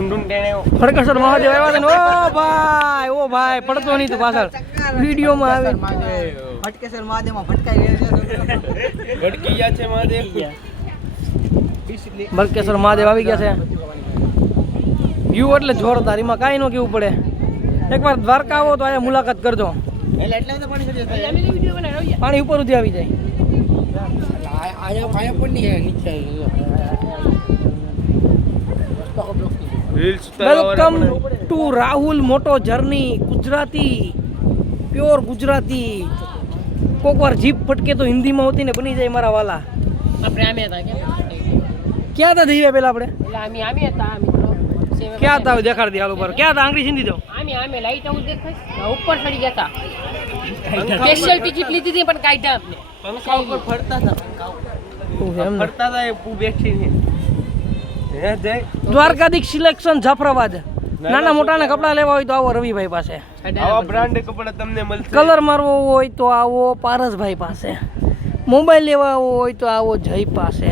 ફડકેશ્વર મહાદેવ આવ્યા છે. ઓ ભાઈ પડતો નહીં તો પાછળ વિડીયોમાં આવે. ફટકેશ્વર મહાદેવમાં ભટકાઈ ગયો છે. ભટકી ગયા છે મહાદેવ. ભડકેશ્વર મહાદેવ આવી ગયા છે. વ્યૂ એટલે જોરદાર, એમાં કાંઈ ન કેવું પડે. એકવાર દ્વારકા આવો તો અહીંયા મુલાકાત કરજો. પાણી ઉપર સુધી આવી જાય. વેલકમ ટુ રાહુલ મોટો જર્ની. ગુજરાતી, પ્યોર ગુજરાતી. કોક વાર જીપ ફટકે તો હિન્દીમાં હોતી ને બની જાય મારા વાલા. આપણે આમે હતા ક્યાં હતા જઈએ પેલા આપણે? આમે હતા મિત્રો. ક્યાં હતા દેખાડ દે હાલ ઉપર. ક્યાં હતા આંગળી સિંધી તો? આમે લાઈટ આઉટ દેખાય ઉપર ચડી ગયા હતા. સ્પેશિયલ ટિકિટ લીધી હતી પણ કાઢ્યા આપણે. પંખા ઉપર ફરતા હતા. ફરતા હતા એ પુ બેઠી છે. દ્વારકાધીશ સિલેક્શન જાફરાબાદ. નાના મોટાના કપડા લેવા હોય તો આવો રવિભાઈ પાસે. આવા બ્રાન્ડ કપડા તમને મળશે. કલર મારવો હોય તો આવો પારસભાઈ પાસે. મોબાઈલ લેવા હોય તો આવો જય પાસે.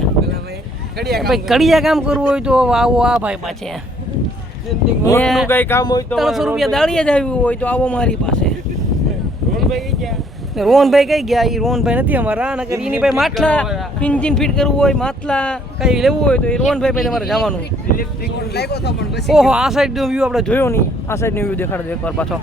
ભાઈ કડિયા કામ કરવું હોય તો આવો આ ભાઈ પાસે. મોટું કઈ કામ હોય તો 300 રૂપિયા દાળીએ જ આવ્યું હોય તો આવો મારી પાસે. રોહનભાઈ ગયા. રોહનભાઈ કઈ ગયા? એ રોહનભાઈ નથી અમારા. નકર એની ભાઈ માટલા એન્જિન ફિટ કરવું હોય, માટલા કઈ લેવું હોય તો એ રોહનભાઈ પાસે તમારે જવાનું. ઓહો, આ સાઈડ નો વ્યૂ આપણે જોયો નહીં. આ સાઈડ નો વ્યૂ દેખાડજો એકવાર પાછો.